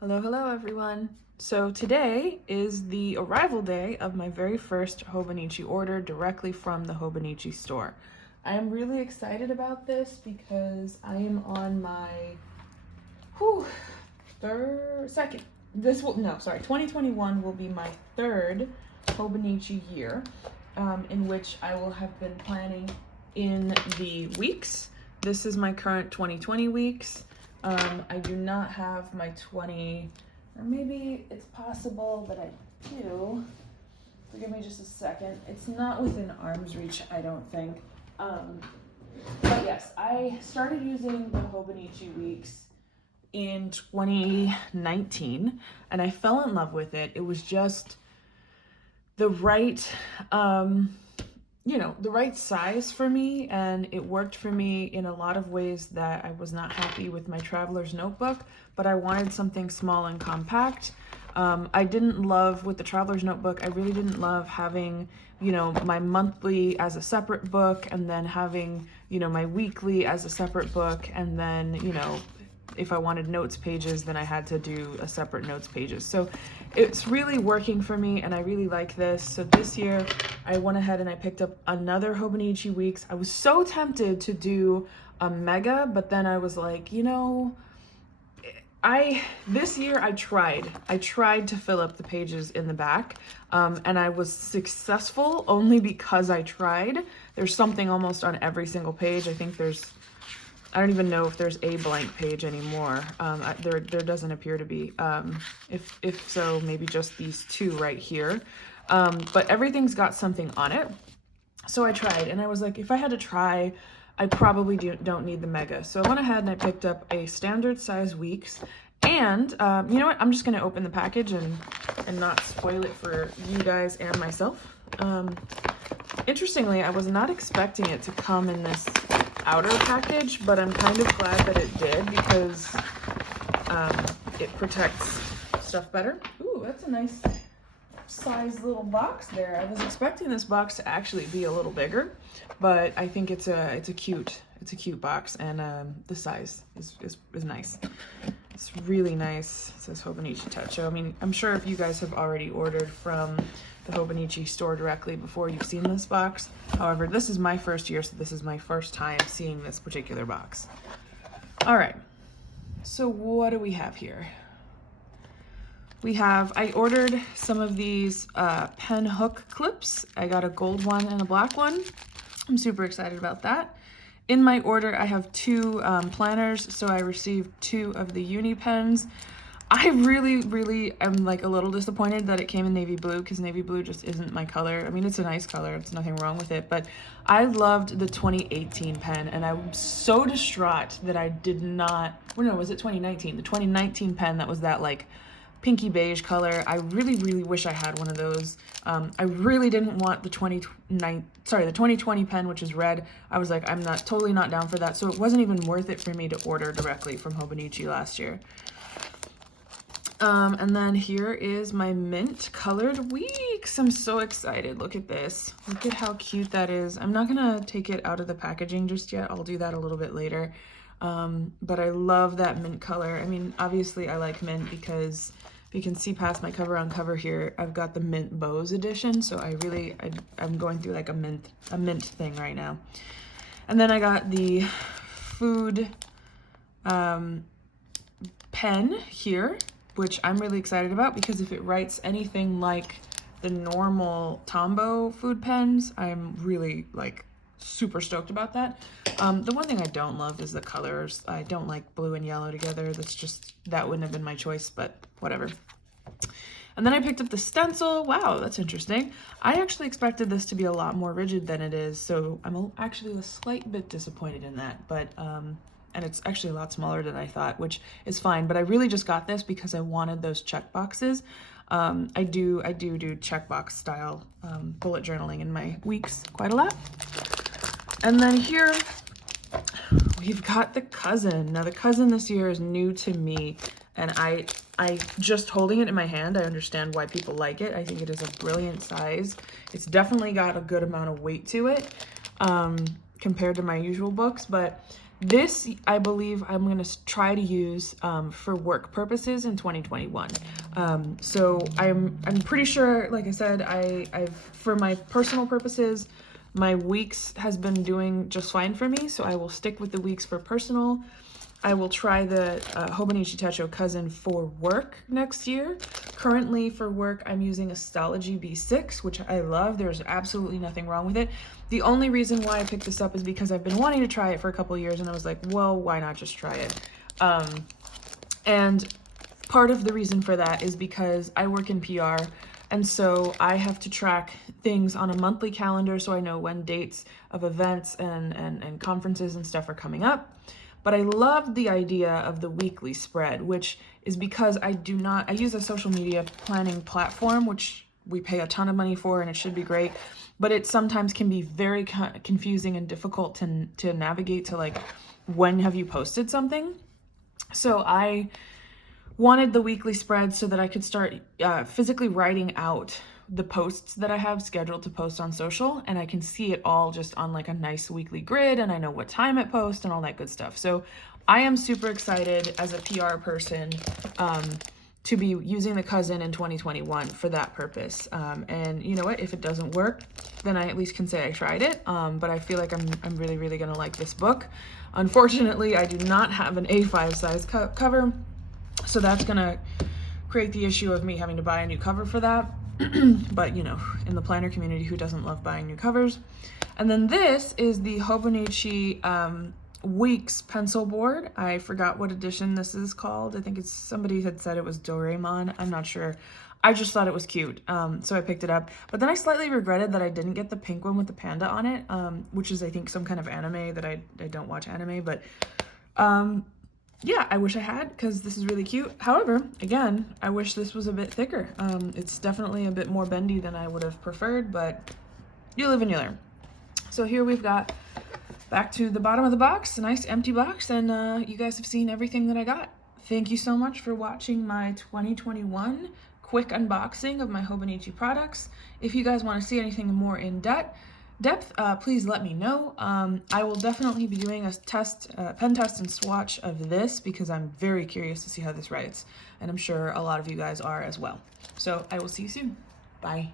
Hello, hello everyone. So today is the arrival day of my very first Hobonichi order directly from the Hobonichi store. I am really excited about this because I am on my second. 2021 will be my third Hobonichi year, in which I will have been planning in the weeks. This is my current 2020 weeks. I do not have my 20, or maybe it's possible that I do. Forgive me just a second. It's not within arm's reach, I don't think. But yes, I started using the Hobonichi weeks in 2019 and I fell in love with it. It was just the right, the right size for me, and it worked for me in a lot of ways that I was not happy with my traveler's notebook, but I wanted something small and compact. I didn't love, with the traveler's notebook, I really didn't love having, my monthly as a separate book, and then having, my weekly as a separate book, and then, if I wanted notes pages, then I had to do a separate notes pages. So it's really working for me, and I really like this. So this year I went ahead and I picked up another Hobonichi Weeks. I was so tempted to do a mega, but then I was like, this year I tried to fill up the pages in the back, and I was successful only because I tried. There's something almost on every single page. I don't even know if there's a blank page anymore. There doesn't appear to be. If so, maybe just these two right here. But everything's got something on it. So I tried, and I was like, if I had to try, I probably don't need the mega. So I went ahead and I picked up a standard size weeks. And you know what? I'm just gonna open the package and not spoil it for you guys and myself. Interestingly, I was not expecting it to come in this outer package, but I'm kind of glad that it did because it protects stuff better. Ooh, that's a nice size little box there. I was expecting this box to actually be a little bigger, but I think it's a cute box, and the size is nice. It's really nice. It says Hobonichi Touch. So I mean, I'm sure if you guys have already ordered from the Hobonichi store directly before, you've seen this box. However, this is my first year, so this is my first time seeing this particular box. All right, so what do we have here? I ordered some of these pen hook clips. I got a gold one and a black one. I'm super excited about that. In my order, I have two planners, so I received two of the uni pens. I really am like a little disappointed that it came in navy blue, because navy blue just isn't my color. I mean, it's a nice color, it's nothing wrong with it, but I loved the 2018 pen, and I'm so distraught that I did not, well, no, was it 2019? The 2019 pen that was that like pinky beige color. I really wish I had one of those. I really didn't want the 2020 pen, which is red. I was like, I'm totally not down for that, so it wasn't even worth it for me to order directly from Hobonichi last year. And then here is my mint colored weeks. I'm so excited. Look at this. Look at how cute that is. I'm not gonna take it out of the packaging just yet. I'll do that a little bit later. But I love that mint color. I mean, obviously I like mint because if you can see past my cover on cover here, I've got the mint bows edition. So I'm going through like a mint thing right now. And then I got the food pen here, which I'm really excited about, because if it writes anything like the normal Tombow food pens, I'm really like super stoked about that. The one thing I don't love is the colors. I don't like blue and yellow together. That wouldn't have been my choice, but whatever. And then I picked up the stencil. Wow, that's interesting. I actually expected this to be a lot more rigid than it is, so I'm actually a slight bit disappointed in that, but and it's actually a lot smaller than I thought, which is fine, but I really just got this because I wanted those check boxes. I do checkbox style bullet journaling in my weeks quite a lot. And then here we've got the cousin. Now the cousin this year is new to me, and I just holding it in my hand, I understand why people like it. I think it is a brilliant size. It's definitely got a good amount of weight to it compared to my usual books, but This, I believe I'm going to try to use for work purposes in 2021. So I'm pretty sure, like I said, I've for my personal purposes, my weeks has been doing just fine for me. So I will stick with the weeks for personal. I will try the Hobonichi Techo Cousin for work next year. Currently for work, I'm using Astrology B6, which I love. There's absolutely nothing wrong with it. The only reason why I picked this up is because I've been wanting to try it for a couple of years, and I was like, well, why not just try it? And part of the reason for that is because I work in PR, and so I have to track things on a monthly calendar so I know when dates of events and conferences and stuff are coming up. But I love the idea of the weekly spread, which is because I use a social media planning platform, which we pay a ton of money for and it should be great, but it sometimes can be very confusing and difficult to navigate to, like, when have you posted something? So I wanted the weekly spread so that I could start physically writing out the posts that I have scheduled to post on social, and I can see it all just on like a nice weekly grid, and I know what time it posts and all that good stuff. So I am super excited as a PR person to be using the Cousin in 2021 for that purpose. And you know what, if it doesn't work, then I at least can say I tried it. But I feel like I'm really, really gonna like this book. Unfortunately, I do not have an A5 size cover, so that's gonna create the issue of me having to buy a new cover for that. But you know, in the planner community, who doesn't love buying new covers? And then this is the Hobonichi Weeks pencil board. I forgot what edition this is called. I think it's, somebody had said it was Doraemon. I'm not sure. I just thought it was cute, so I picked it up. But then I slightly regretted that I didn't get the pink one with the panda on it, which is, I think, some kind of anime that I don't watch anime, but yeah, I wish I had, because this is really cute. However, again, I wish this was a bit thicker. It's definitely a bit more bendy than I would have preferred, but you live and you learn. So here we've got, back to the bottom of the box, a nice empty box, and you guys have seen everything that I got. Thank you so much for watching my 2021 quick unboxing of my Hobonichi products. If you guys want to see anything more in depth, please let me know. I will definitely be doing a pen test and swatch of this, because I'm very curious to see how this writes, and I'm sure a lot of you guys are as well. So I will see you soon. Bye.